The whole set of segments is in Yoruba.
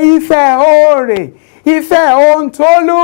Ifẹ̀ òòrè, Ifẹ̀ òǹtólú,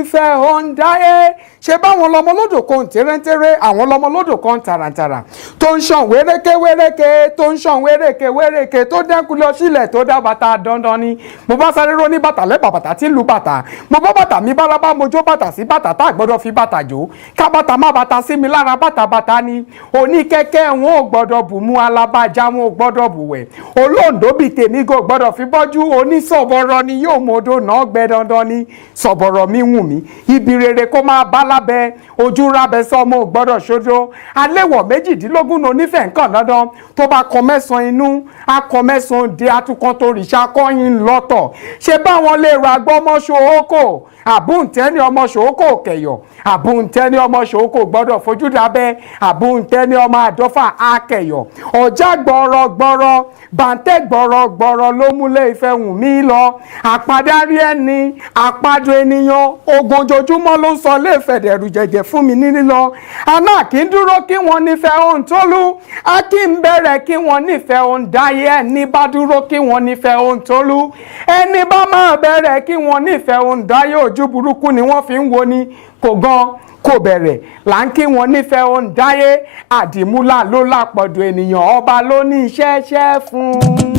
Ifẹ̀ òǹdáyé. Ṣé báwọn lọmọ lódò kan tẹ́rẹ́ntẹ́rẹ́, àwọn lọmọ lódò kan tàràtàrà tó ń ṣàn wéréké tó ń ṣàn wéréké tó dẹ́kun lọ sílẹ̀ tó dá bàtà dandan ni. Mo bá sáré ró ní bàtà lẹ́bà bàtà tí ń lu bàtà. Mo bá bàtà mi bálábá mo jó bàtà sí bàtà tá gbọ́dọ̀ fi bàtà jó. Ká bàtà má bàtà sí mi lára bàtà ni. Oníkẹ́kẹ́ wọn ò gbọ́dọ̀ bù mú alábàjá wọn ò gbọ́dọ̀ bù wẹ̀. Olóńdó bíi tèmi kò gbọ́dọ̀ fi bọ́jú onísọ̀bọ̀rọ̀ ni yóò mọ odò náà gbẹ dandan ni. Sọ̀bọ̀rọ̀ mi wù mí. Ibi rere kó máa bá lábẹ́ ojú rábẹ́ sọ́mọ́ ò gbọ́dọ̀ ṣojo aléwọ̀ méjìdínlógún onífẹ̀ nǹkan dandan tó bá kọ mẹ́sàn inú akọ mẹ́sàn di atukọ̀ tó rìṣà kọ́yìn lọ́tọ̀ ṣe báwọn lè ra gbọ́mọ́ ṣòókò àbúntẹ́ni ọmọ ṣòókò kẹyọ̀ àbúntẹ́ni ọmọ ṣòókò gbọ́dọ̀ fojú dábẹ́ àbúntẹ́ni ọmọ àdọ́fà akẹyọ̀ ọjà gbọ́rọ̀gbọ́rọ̀ bàǹtẹ́ gbọ́rọ̀gbọ́rọ̀ ló múlẹ̀ ìfẹ́ wùn mí lọ àpadárí ẹni àpadò ènìyàn ogun ojoojúmọ́ ló ń sọ léèfẹ̀dẹ̀rù jẹ̀jẹ̀ fún mi nílọ àná kì í dúró kí wọ́n nífẹ̀ẹ́ ohun tó lú a kì í bẹ̀rẹ̀ kí wọ́n nífẹ̀ẹ́ ohun dáyé ẹni bá dúró kí wọ́n nífẹ̀ẹ́ ohun tó lú ẹni bá máa bẹ̀rẹ̀ kí wọ́n nífẹ̀ẹ́ ohun dáyé ojú burúkú ni wọ́n fi ń wo ni kò gan kò bẹ̀rẹ̀ là ń kí wọn nífẹ̀ẹ́ ohun dáyé àdìmúlà ló lápọ̀dù ènìyàn ọba ló ní iṣẹ́ fún un.